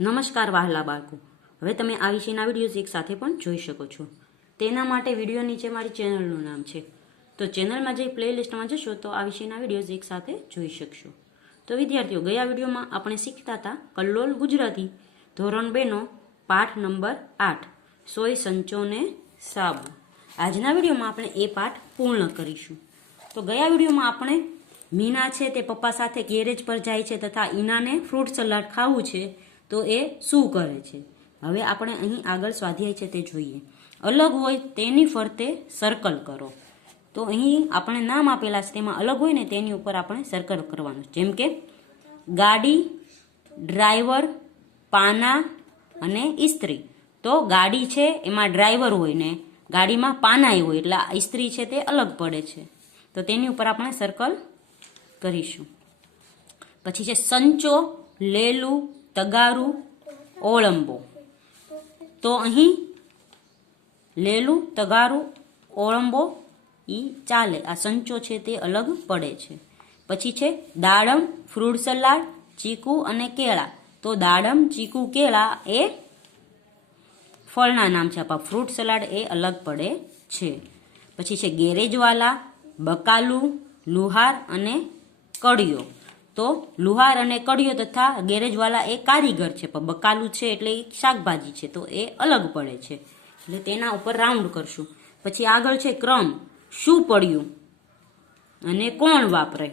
નમસ્કાર વહાલા બાળકો, હવે તમે આ વિષયના વિડીયોઝ એક સાથે પણ જોઈ શકો છો. તેના માટે વિડીયો નીચે મારી ચેનલનું નામ છે, તો ચેનલમાં જઈ પ્લેલિસ્ટમાં જશો તો આ વિષયના વિડીયોઝ એક સાથે જોઈ શકશો. તો વિદ્યાર્થીઓ, ગયા વિડીયોમાં આપણે શીખતા હતા કલ્લોલ ગુજરાતી ધોરણ 2નો પાઠ નંબર 8 સોય સંચો ને સાબુ. આજના વિડીયોમાં આપણે એ પાઠ પૂર્ણ કરીશું. તો ગયા વિડીયોમાં આપણે મીના છે તે પપ્પા સાથે ગેરેજ પર જાય છે તથા ઈનાને ફ્રૂટ સલાડ ખાવું છે તો એ શું કરે છે. હવે આપણે અહીં આગળ સ્વાધ્યાય છે તે જોઈએ. અલગ હોય તેની ફરતે સર્કલ કરો. તો અહીં આપણે નામ આપેલા છે તેમાં અલગ હોય ને તેની ઉપર આપણે સર્કલ કરવાનું. જેમ કે ગાડી, ડ્રાઈવર, પાના અને ઇસ્ત્રી. તો ગાડી છે એમાં ડ્રાઈવર હોય ને ગાડીમાં પાનાય હોય, એટલે ઇસ્ત્રી છે તે અલગ પડે છે. તો તેની ઉપર આપણે સર્કલ કરીશું. પછી છે સંચો, લેલું, તગારું, ઓળંબો. તો અહીં લેલું, તગારું, ઓળંબો એ ચાલે, આ સંચો છે તે અલગ પડે છે. પછી છે દાડમ, ફ્રૂટ સલાડ, ચીકુ અને કેળા. તો દાડમ, ચીકુ, કેળા એ ફળના નામ છે, ફ્રૂટ સલાડ એ અલગ પડે છે. પછી છે ગેરેજવાલા, બકાલું, લુહાર અને કડિયો. તો લુહાર અને કડિયો તથા ગેરેજવાલા એ કારીગર છે, પણ બકાલું છે એટલે એ શાકભાજી છે, તો એ અલગ પડે છે, એટલે તેના ઉપર રાઉન્ડ કરશું. પછી આગળ છે ક્રમ, શું પડ્યું અને કોણ વાપરે.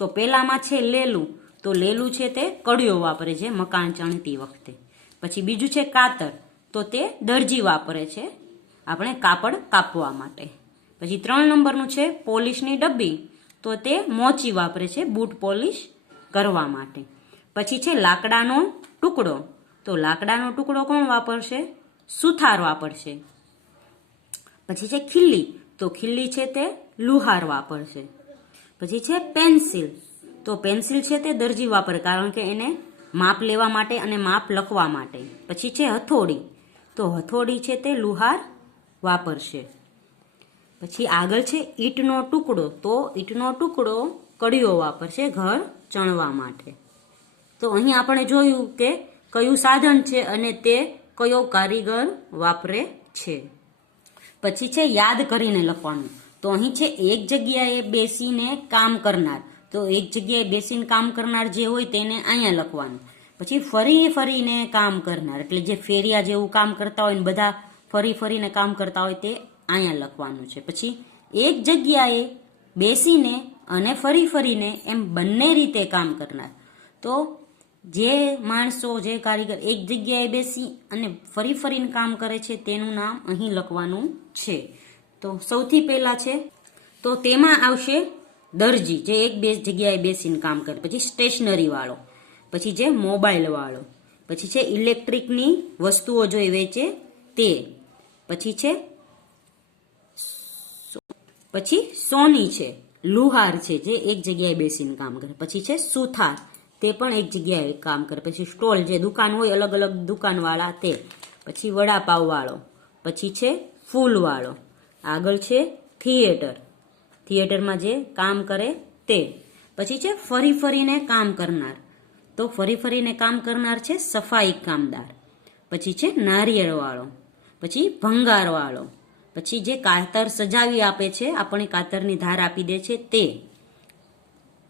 તો પહેલામાં છે લેલું, તો લેલું છે તે કડિયો વાપરે છે મકાન ચણતી વખતે. પછી બીજું છે કાતર, તો તે દરજી વાપરે છે આપણે કાપડ કાપવા માટે. પછી 3 નંબરનું છે પોલિશની ડબ્બી, તો તે મોચી વાપરે છે બૂટ પોલિશ કરવા માટે. પછી છે લાકડાનો ટુકડો, તો લાકડાનો ટુકડો કોણ વાપરશે? સુથાર વાપરશે. પછી છે ખીલ્લી, તો ખીલ્લી છે તે લુહાર વાપરશે. પછી છે પેન્સિલ, તો પેન્સિલ છે તે દરજી વાપરે, કારણ કે એને માપ લેવા માટે અને માપ લખવા માટે. પછી છે હથોડી, તો હથોડી છે તે લુહાર વાપરશે. પછી આગળ છે ઈંટનો ટુકડો, તો ઈંટનો ટુકડો કડિયો વાપરશે ઘર ચણવા માટે. તો અહીં આપણે જોયું કે કયું સાધન છે અને તે કયો કારીગર વાપરે છે. પછી છે યાદ કરીને લખવાનું, તો અહીં છે એક જગ્યાએ બેસીને કામ કરનાર, તો એક જગ્યાએ બેસીને કામ કરનાર જે હોય તેને અહીંયા લખવાનું. પછી ફરી ફરીને કામ કરનાર, એટલે જે ફેરિયા જેવું કામ કરતા હોય ને બધા ફરી ફરીને કામ કરતા હોય તે અહીંયા લખવાનું છે. પછી એક જગ્યાએ બેસીને અને ફરી ફરીને એમ બંને રીતે કામ કરનાર, તો જે માણસો જે કારીગર એક જગ્યાએ બેસી અને ફરી ફરીને કામ કરે છે તેનું નામ અહીં લખવાનું છે. તો સૌથી પહેલા છે તો તેમાં આવશે દરજી, જે એક બે જગ્યાએ બેસીને કામ કરે. પછી સ્ટેશનરી વાળો, પછી છે મોબાઈલ વાળો, પછી છે ઇલેક્ટ્રિકની વસ્તુઓ જો વેચે તે, પછી સોની છે લુહાર છે જે એક જગ્યાએ બેસીને કામ કરે. પછી છે સુથાર, તે પણ એક જગ્યાએ કામ કરે. પછી સ્ટોલ, જે દુકાન હોય અલગ અલગ દુકાનવાળા તે. પછી વડાપાવ વાળો, પછી છે ફૂલ વાળો. આગળ છે થિયેટર, થિયેટરમાં જે કામ કરે તે. પછી છે ફરી ફરીને કામ કરનાર, તો ફરી ફરીને કામ કરનાર છે સફાઈ કામદાર. પછી છે નારિયેળ વાળો, પછી ભંગાર વાળો, પછી જે કાતર સજાવી આપે છે, આપણે કાતરની ધાર આપી દે છે તે,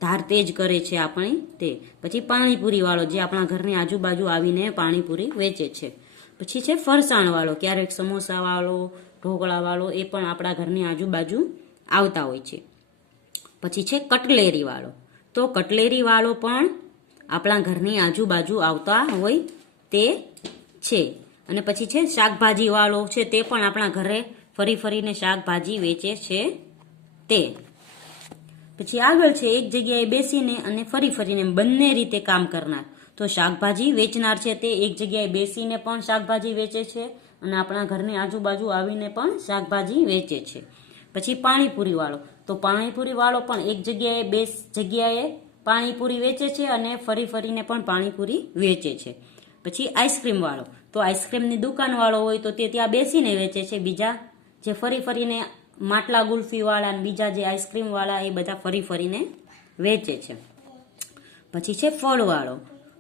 ધાર તેજ કરે છે આપણી તે. પછી પાણીપુરી વાળો, જે આપણા ઘરની આજુબાજુ આવીને પાણીપુરી વેચે છે. પછી છે ફરસાણ વાળો, ક્યારેક સમોસા વાળો, ઢોકળા વાળો, એ પણ આપણા ઘરની આજુબાજુ આવતા હોય છે. પછી છે કટલેરી વાળો, તો કટલેરી વાળો પણ આપણા ઘરની આજુબાજુ આવતા હોય તે છે. અને પછી છે શાકભાજી વાળો છે, તે પણ આપણા ઘરે ફરી ફરીને શાકભાજી વેચે છે તે. પછી આગળ છે એક જગ્યાએ બેસીને અને ફરી ફરીને બંને રીતે કામ કરનાર, તો શાકભાજી વેચનાર છે તે એક જગ્યાએ બેસીને પણ શાકભાજી વેચે છે અને આપણા ઘરની આજુબાજુ આવીને પણ શાકભાજી વેચે છે. પછી પાણીપુરી વાળો, તો પાણીપુરી વાળો પણ એક જગ્યાએ પાણીપુરી વેચે છે અને ફરી ફરીને પણ પાણીપુરી વેચે છે. પછી આઈસ્ક્રીમ વાળો, તો આઈસ્ક્રીમની દુકાન વાળો હોય તો તે ત્યાં બેસીને વેચે છે, બીજા જે ફરી ફરીને માટલા ગુલ્ફી વાળા અને બીજા જે આઈસ્ક્રીમ વાળા એ બધા ફરી ફરીને વેચે છે. પછી છે ફળ વાળો,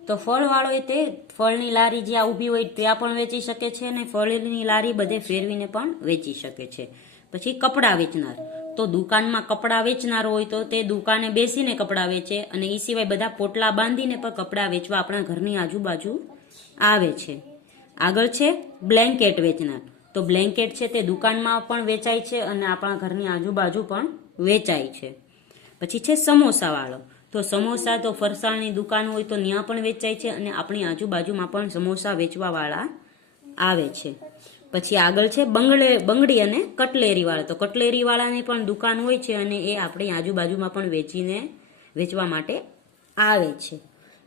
તો તો ફળવાળો એ તે ફળની લારી જ્યાં ઊભી હોય ત્યાં પણ વેચી શકે છે અને ફળની લારી બધે ફેરવીને પણ વેચી શકે છે. પછી કપડાં વેચનાર, તો દુકાનમાં કપડાં વેચનાર હોય તો તે દુકાને બેસીને કપડાં વેચે અને એ સિવાય બધા પોટલા બાંધીને પણ કપડાં વેચવા આપણા ઘરની આજુબાજુ આવે છે. આગળ છે બ્લેન્કેટ વેચનાર, તો બ્લેન્કેટ છે તે દુકાનમાં પણ વેચાય છે અને આપણા ઘરની આજુબાજુ પણ વેચાય છે. પછી છે સમોસાવાળો, તો સમોસા તો ફરસાણની દુકાન હોય તો ત્યાં પણ વેચાય છે અને આપણી આજુબાજુમાં પણ સમોસા વેચવાવાળા આવે છે. પછી આગળ છે બંગડી અને કટલેરીવાળા, તો કટલેરીવાળાની પણ દુકાન હોય છે અને એ આપણી આજુબાજુમાં પણ વેચવા માટે આવે છે.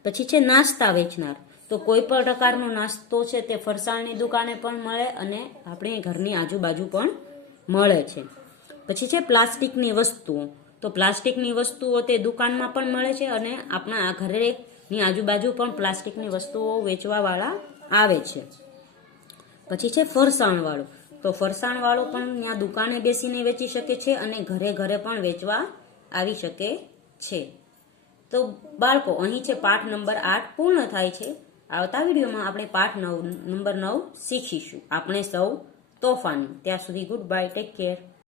પછી છે નાસ્તા વેચનાર, તો કોઈ પણ પ્રકારનો નાસ્તો છે તે ફરસાણની દુકાને પણ મળે અને આપણી ઘરની આજુબાજુ પણ મળે છે. પછી છે પ્લાસ્ટિકની વસ્તુઓ, તો પ્લાસ્ટિકની વસ્તુઓ તે દુકાનમાં પણ મળે છે અને આપણા ઘરની આજુબાજુ પણ પ્લાસ્ટિકની વસ્તુઓ વેચવાવાળા આવે છે. પછી છે ફરસાણવાળો, તો ફરસાણવાળો પણ ત્યાં દુકાને બેસીને વેચી શકે છે અને ઘરે ઘરે પણ વેચવા આવી શકે છે. તો બાળકો, અહીં છે પાઠ નંબર 8 પૂર્ણ થાય છે. આવતા વિડીયોમાં આપણે પાઠ નંબર 9 શીખીશું. આપણે સૌ તોફાન. ત્યાં સુધી ગુડ બાય, ટેક કેર.